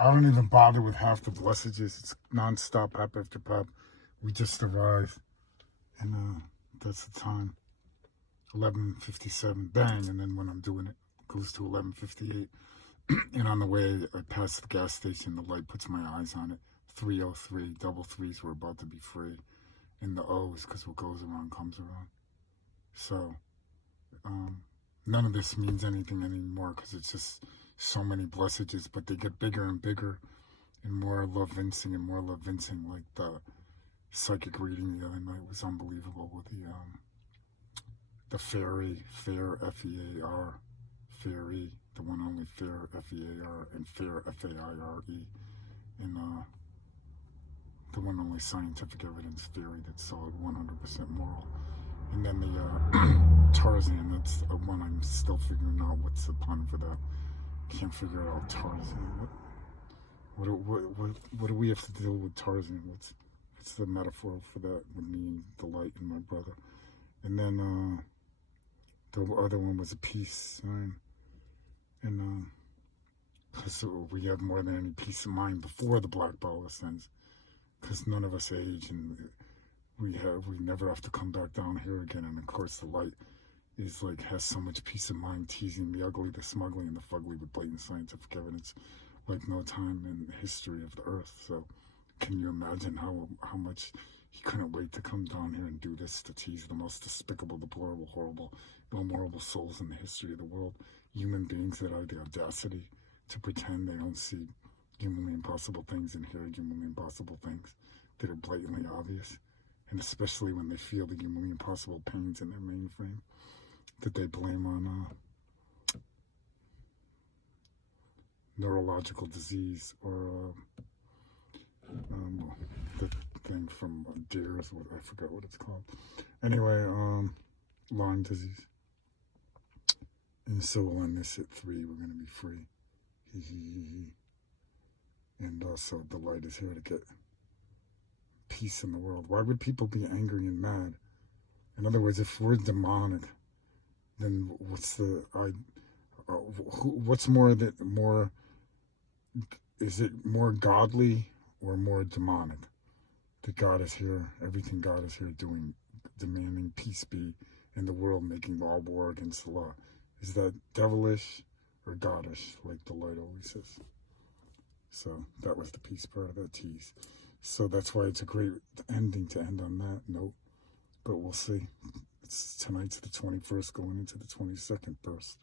I don't even bother with half the blessages. It's non-stop, pop after pop. We just arrived, and that's the time. 11:57, bang, and then when I'm doing it, it goes to 11:58. And on the way, I pass the gas station. The light puts my eyes on it. 303, double threes were about to be free, and the O's, because what goes around comes around. So, none of this means anything anymore because it's just so many blessages, but they get bigger and bigger, and more love vincing and more love vincing. Like the psychic reading the other night was unbelievable with the fairy, fair, F-E-A-R, fairy, the one only fair, F-E-A-R, and fair, F-A-I-R-E, and the one only scientific evidence theory that's solid 100% moral. And then the Tarzan, that's one I'm still figuring out what's the pun for that. Can't figure out Tarzan. What do we have to deal with Tarzan? What's the metaphor for that with me and the light and my brother? And then the other one was a peace sign. And because we have more than any peace of mind before the black ball ascends. Because none of us age, and we never have to come back down here again. And of course the light is like, has so much peace of mind, teasing the ugly, the smugly, and the fugly with blatant scientific evidence like no time in the history of the earth. So can you imagine how much he couldn't wait to come down here and do this, to tease the most despicable, deplorable, horrible, immortal souls in the history of the world, human beings that have the audacity to pretend they don't see humanly impossible things and hear humanly impossible things that are blatantly obvious, and especially when they feel the humanly impossible pains in their mainframe that they blame on neurological disease or the thing from deers, I forgot what it's called. Anyway, Lyme disease. And so we'll end this at 3. We're going to be free. And also the light is here to get peace in the world. Why would people be angry and mad? In other words, if we're demonic, then what's the what's more is it more godly or more demonic that God is here, everything God is here doing, demanding peace be in the world, making all war against the law? Is that devilish or goddish, like the light always says? So that was the peace part of that tease. So that's why it's a great ending to end on that note. But we'll see. Tonight's the 21st, going into the 22nd burst.